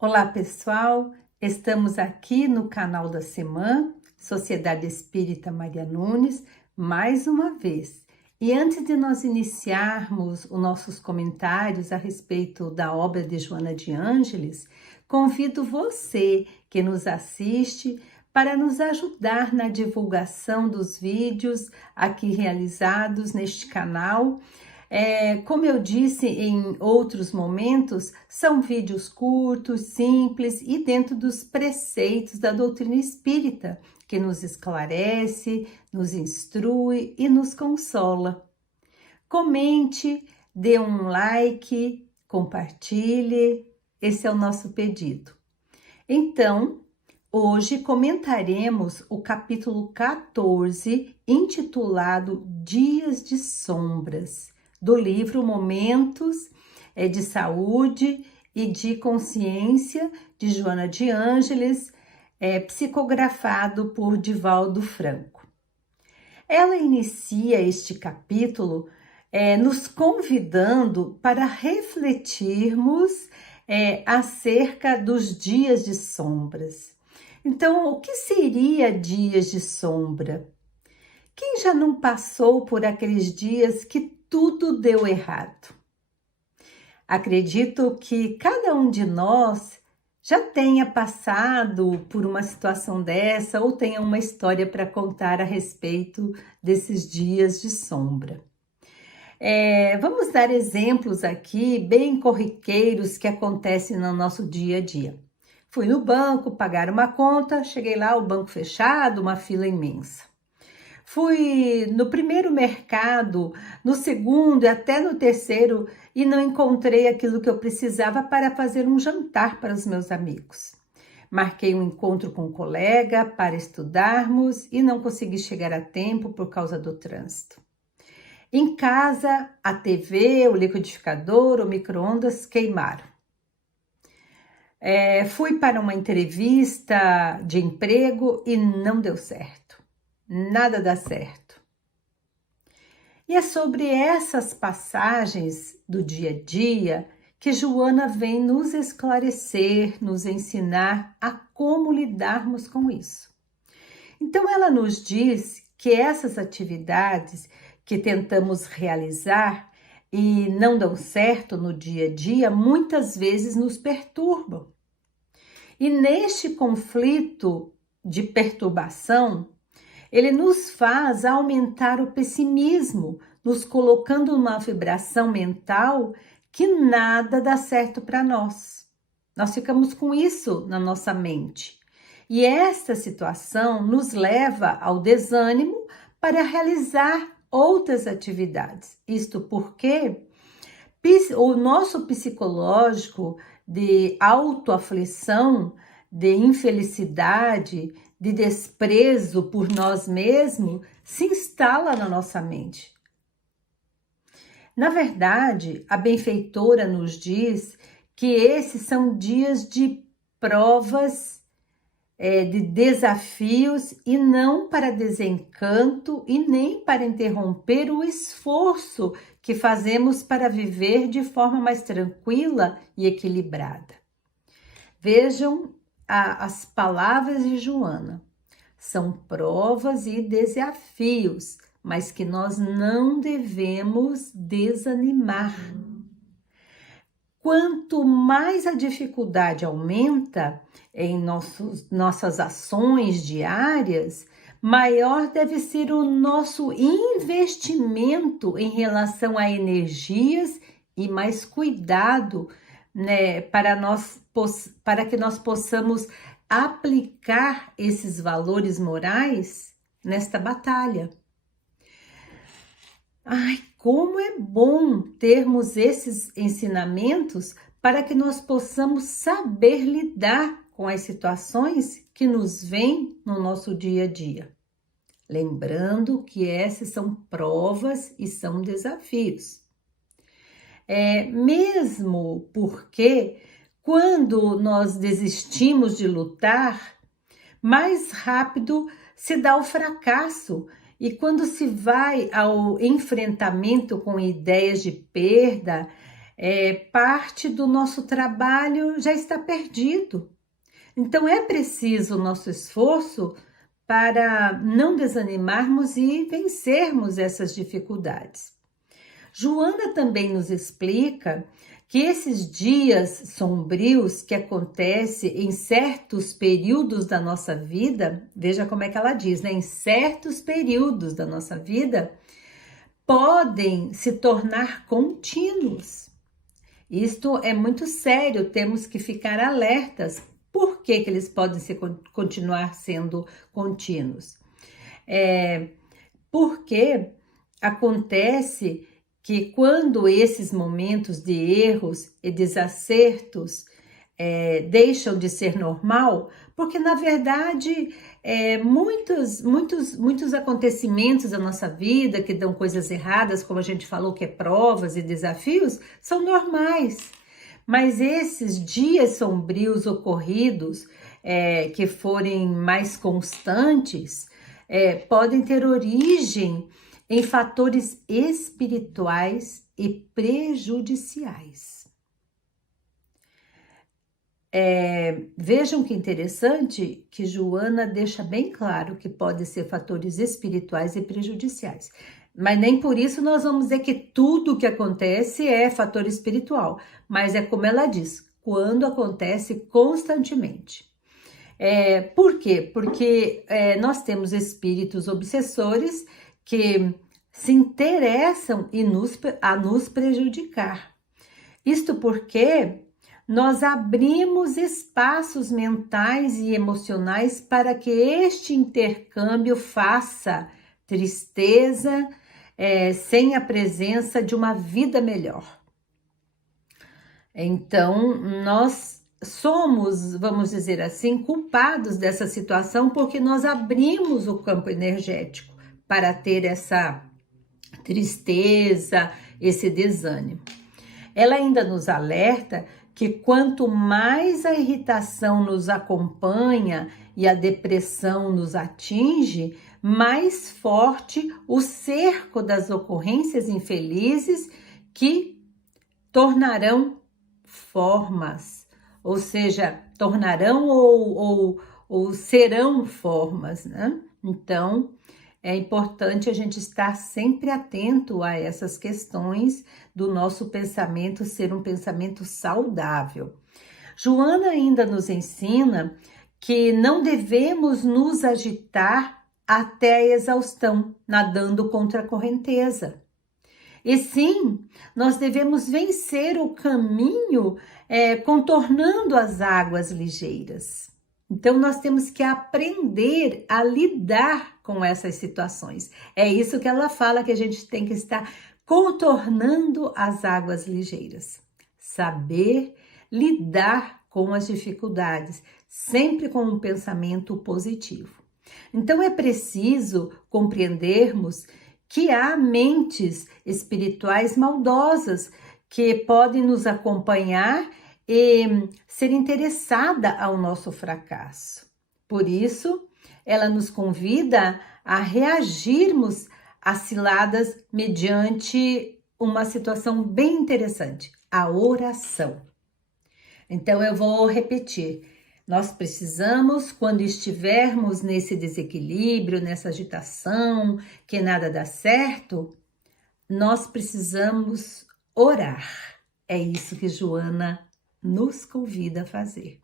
Olá pessoal, estamos aqui no canal da Semã, Sociedade Espírita Maria Nunes, mais uma vez. E antes de nós iniciarmos os nossos comentários a respeito da obra de Joana de Ângeles, convido você que nos assiste para nos ajudar na divulgação dos vídeos aqui realizados neste canal. Como eu disse em outros momentos, são vídeos curtos, simples e dentro dos preceitos da doutrina espírita, que nos esclarece, nos instrui e nos consola. Comente, dê um like, compartilhe, esse é o nosso pedido. Então, hoje comentaremos o capítulo 14, intitulado Dias de Sombras, do livro Momentos de Saúde e de Consciência, de Joana de Ângeles, psicografado por Divaldo Franco. Ela inicia este capítulo nos convidando para refletirmos acerca dos dias de sombras. Então, o que seria dias de sombra? Quem já não passou por aqueles dias que tudo deu errado? Acredito que cada um de nós já tenha passado por uma situação dessa ou tenha uma história para contar a respeito desses dias de sombra. Vamos dar exemplos aqui bem corriqueiros que acontecem no nosso dia a dia. Fui no banco pagar uma conta, cheguei lá, o banco fechado, uma fila imensa. Fui no primeiro mercado, no segundo e até no terceiro e não encontrei aquilo que eu precisava para fazer um jantar para os meus amigos. Marquei um encontro com um colega para estudarmos e não consegui chegar a tempo por causa do trânsito. Em casa, a TV, o liquidificador, o micro-ondas queimaram. Fui para uma entrevista de emprego e não deu certo. Nada dá certo. E é sobre essas passagens do dia a dia que Joana vem nos esclarecer, nos ensinar a como lidarmos com isso. Então ela nos diz que essas atividades que tentamos realizar e não dão certo no dia a dia, muitas vezes nos perturbam. E neste conflito de perturbação, ele nos faz aumentar o pessimismo, nos colocando numa vibração mental que nada dá certo para nós. Nós ficamos com isso na nossa mente. E esta situação nos leva ao desânimo para realizar outras atividades. Isto porque o nosso psicológico de autoaflição, de infelicidade, de desprezo por nós mesmos, se instala na nossa mente. Na verdade, a benfeitora nos diz que esses são dias de provas, de desafios e não para desencanto e nem para interromper o esforço que fazemos para viver de forma mais tranquila e equilibrada. Vejam as palavras de Joana. São provas e desafios, mas que nós não devemos desanimar. Quanto mais a dificuldade aumenta em nossas ações diárias, maior deve ser o nosso investimento em relação a energias e mais cuidado, para que nós possamos aplicar esses valores morais nesta batalha. Ai, como é bom termos esses ensinamentos para que nós possamos saber lidar com as situações que nos vêm no nosso dia a dia. Lembrando que essas são provas e são desafios. Mesmo porque quando nós desistimos de lutar, mais rápido se dá o fracasso. E quando se vai ao enfrentamento com ideias de perda, parte do nosso trabalho já está perdido. Então é preciso o nosso esforço para não desanimarmos e vencermos essas dificuldades. Joana também nos explica que esses dias sombrios que acontecem em certos períodos da nossa vida, veja como é que ela diz, né? Em certos períodos da nossa vida, podem se tornar contínuos. Isto é muito sério, temos que ficar alertas. Por que eles podem continuar sendo contínuos? Porque acontece que quando esses momentos de erros e desacertos deixam de ser normal, porque na verdade muitos acontecimentos da nossa vida que dão coisas erradas, como a gente falou que é provas e desafios, são normais. Mas esses dias sombrios ocorridos, que forem mais constantes, podem ter origem em fatores espirituais e prejudiciais. Vejam que interessante que Joana deixa bem claro que pode ser fatores espirituais e prejudiciais. Mas nem por isso nós vamos dizer que tudo que acontece é fator espiritual. Mas é como ela diz, quando acontece constantemente. Por quê? Porque nós temos espíritos obsessores que se interessam a nos prejudicar. Isto porque nós abrimos espaços mentais e emocionais para que este intercâmbio faça tristeza, sem a presença de uma vida melhor. Então, nós somos, vamos dizer assim, culpados dessa situação porque nós abrimos o campo energético para ter essa tristeza, esse desânimo. Ela ainda nos alerta que quanto mais a irritação nos acompanha e a depressão nos atinge, mais forte o cerco das ocorrências infelizes que tornarão formas, ou seja, tornarão ou serão formas, né? Então, é importante a gente estar sempre atento a essas questões do nosso pensamento ser um pensamento saudável. Joana ainda nos ensina que não devemos nos agitar até a exaustão, nadando contra a correnteza. E sim, nós devemos vencer o caminho contornando as águas ligeiras. Então, nós temos que aprender a lidar com essas situações. É isso que ela fala, que a gente tem que estar contornando as águas ligeiras. Saber lidar com as dificuldades, sempre com um pensamento positivo. Então, é preciso compreendermos que há mentes espirituais maldosas que podem nos acompanhar e ser interessada ao nosso fracasso. Por isso, ela nos convida a reagirmos às ciladas mediante uma situação bem interessante, a oração. Então, eu vou repetir. Nós precisamos, quando estivermos nesse desequilíbrio, nessa agitação, que nada dá certo, nós precisamos orar. É isso que Joana nos convida a fazer.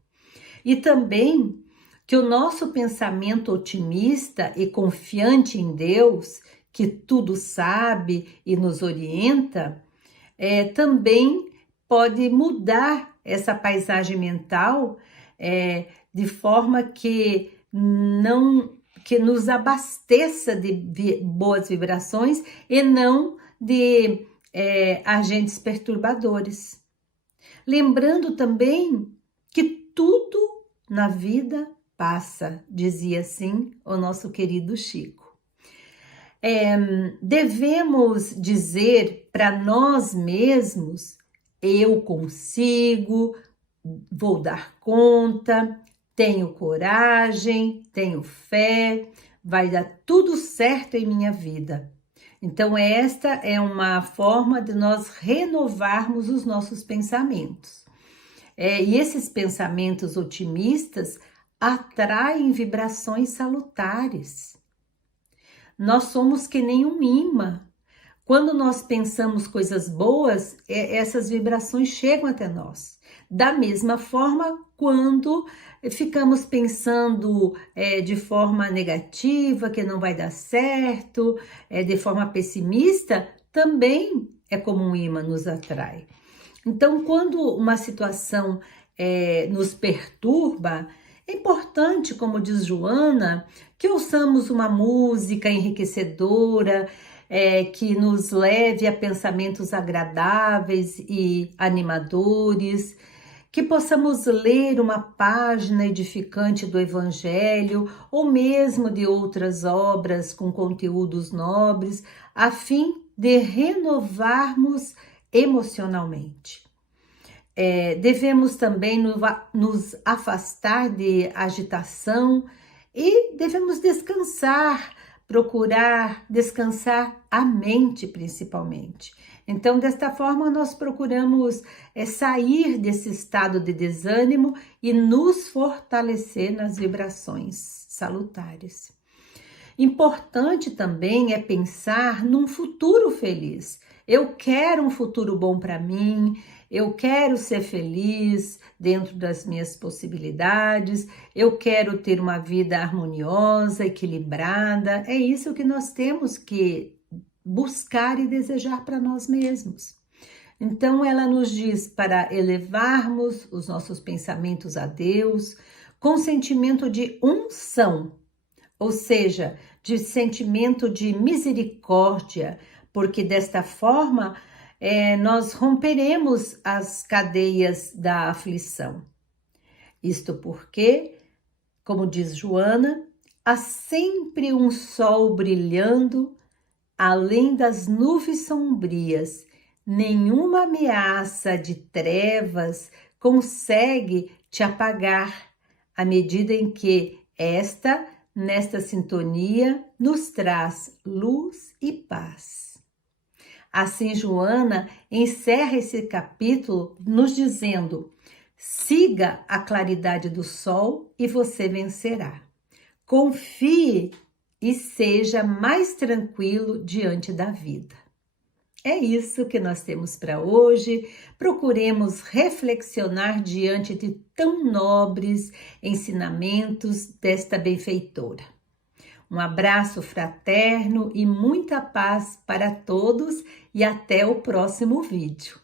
E também que o nosso pensamento otimista e confiante em Deus, que tudo sabe e nos orienta, também pode mudar essa paisagem mental de forma que nos abasteça de boas vibrações e não de agentes perturbadores. Lembrando também que tudo na vida passa, dizia assim o nosso querido Chico. Devemos dizer para nós mesmos: eu consigo, vou dar conta, tenho coragem, tenho fé, vai dar tudo certo em minha vida. Então, esta é uma forma de nós renovarmos os nossos pensamentos. E esses pensamentos otimistas atraem vibrações salutares. Nós somos que nem um imã. Quando nós pensamos coisas boas, essas vibrações chegam até nós. Da mesma forma, quando ficamos pensando de forma negativa, que não vai dar certo, de forma pessimista, também é como um imã nos atrai. Então, quando uma situação nos perturba, é importante, como diz Joana, que ouçamos uma música enriquecedora, que nos leve a pensamentos agradáveis e animadores, que possamos ler uma página edificante do Evangelho ou mesmo de outras obras com conteúdos nobres, a fim de renovarmos emocionalmente. Devemos também nos afastar de agitação e devemos descansar, procurar descansar a mente principalmente. Então, desta forma, nós procuramos sair desse estado de desânimo e nos fortalecer nas vibrações salutares. Importante também é pensar num futuro feliz. Eu quero um futuro bom para mim, eu quero ser feliz dentro das minhas possibilidades, eu quero ter uma vida harmoniosa, equilibrada. É isso que nós temos que buscar e desejar para nós mesmos. Então, ela nos diz para elevarmos os nossos pensamentos a Deus com sentimento de unção, ou seja, de sentimento de misericórdia, porque desta forma nós romperemos as cadeias da aflição. Isto porque, como diz Joana, há sempre um sol brilhando além das nuvens sombrias. Nenhuma ameaça de trevas consegue te apagar, à medida em que nesta sintonia, nos traz luz e paz. Assim, Joana encerra esse capítulo nos dizendo: siga a claridade do sol e você vencerá. Confie e seja mais tranquilo diante da vida. É isso que nós temos para hoje. Procuremos reflexionar diante de tão nobres ensinamentos desta benfeitora. Um abraço fraterno e muita paz para todos e até o próximo vídeo.